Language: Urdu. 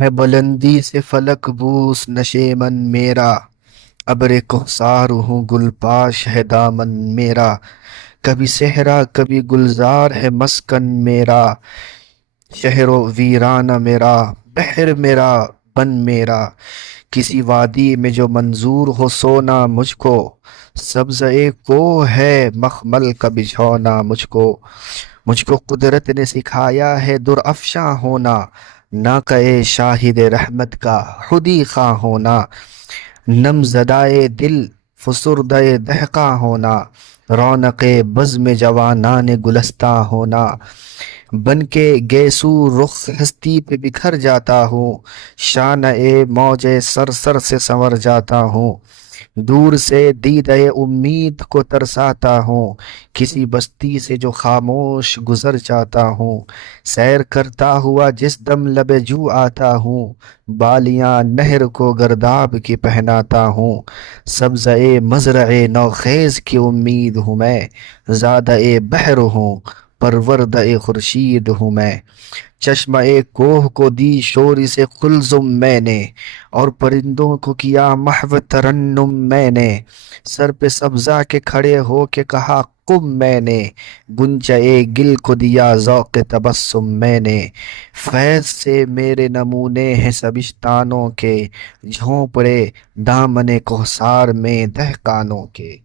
ہے بلندی سے فلک بوس نشیمن میرا، ابر کوثر ہوں گل پاش ہے دامن میرا، کبھی صحرا کبھی گلزار ہے مسکن میرا، شہر و ویرانہ میرا، بحر میرا، بن میرا، کسی وادی میں جو منظور ہو سونا مجھ کو، سبزہ کوہ ہے مخمل کا بچھونا مجھ کو قدرت نے سکھایا ہے درافشاں ہونا، ناقہ شاہد رحمت کا خودی خواہ ہونا، نم زدائے دل فسردہ دہقاں ہونا، رونق بزم جوانان گلستاں ہونا، بن کے گیسو رخ ہستی پہ بکھر جاتا ہوں، شانہ موج سر سر سے سنور جاتا ہوں، دور سے دیدہ امید کو ترساتا ہوں، کسی بستی سے جو خاموش گزر جاتا ہوں، سیر کرتا ہوا جس دم لب جو آتا ہوں، بالیاں نہر کو گرداب کی پہناتا ہوں، سبزہ مزرع نوخیز کی امید ہوں میں، زادہ بحر ہوں پروردہ خورشید ہوں میں، چشمہ کوہ کو دی شوری سے قلزم میں نے، اور پرندوں کو کیا محو ترنم میں نے، سر پہ سبزہ کے کھڑے ہو کے کہا قم میں نے، گنچہ گل کو دیا ذوق تبسم میں نے، فیض سے میرے نمونے ہیں سبشتانوں کے، جھونپڑے دامن کوثر میں دہقانوں کے۔